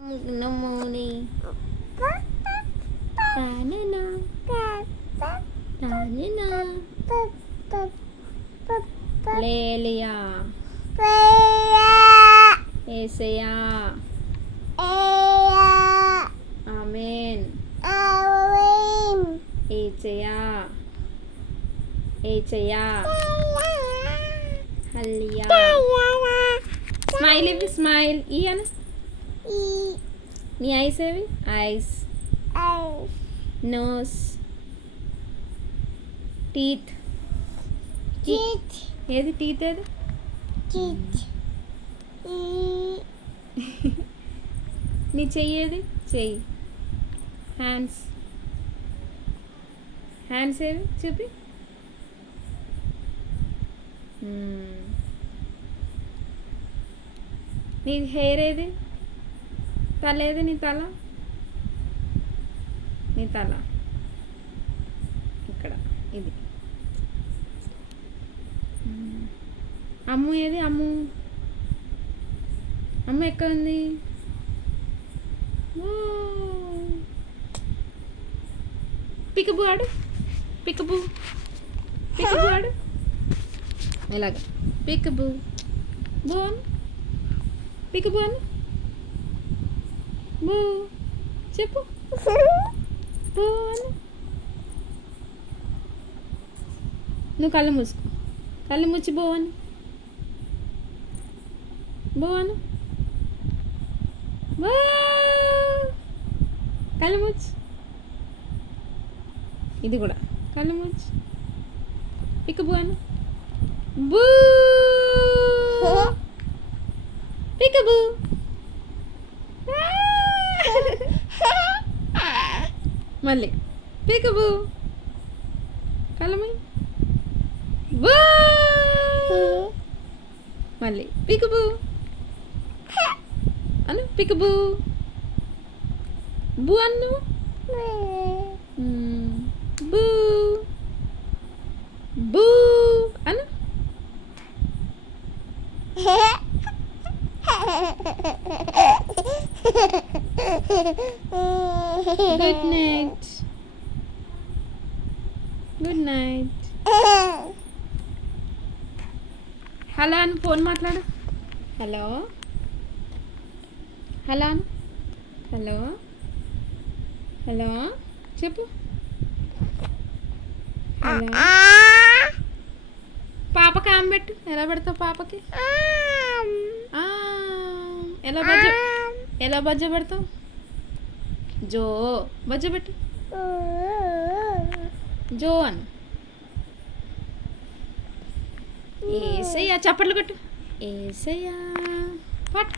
నమోని తాననా తాననా లేలియా యేసయ్యా ఆమేన్ యేసయ్యా యేసయ్యా హల్లెలూయా smile ఇవి smile ఇయన నీ ice ఏవి ఐస్ నోస్ టీత్ ఏది టీత్ ఏది నీ చెయ్యి ఏది చెయ్యి హ్యాండ్స్ హ్యాండ్స్ ఏవి చూపి నీ హెయిర్ ఏది తల ఏది నీ తల నీ తల ఇక్కడ ఇది అమ్ము ఏది అమ్ము అమ్మ ఎక్కడ ఉంది పికబు ఆడు పికబు పికబు ఆడు ఎలాగ పికబు బోన్ పికబు అని బో చెప్పు బో అని నువ్వు కళ్ళు మూసుకో కళ్ళు ముచ్చి బో అని బో అను బో కళ్ళు ముచ్చి ఇది కూడా కళ్ళు ముచ్చి పికబు అను బూ పికబు మళ్ళీ పికబు కలమి బూ మళ్ళీ పికబు అను పికబు బూ అను బూ బూ అను good night good night hello అని ఫోన్ మాట్లాడు హలో హలో అని హలో హలో చెప్పు హలో పాపకి ఆమె పెట్టు ఎలా పెడతావు పాపకి ఎలా బజ్జ పెడతావు జో బజ్జ పెట్టు జో అని ఏసయ్యా చప్పట్లు కొట్టు ఏసయ్యా పట్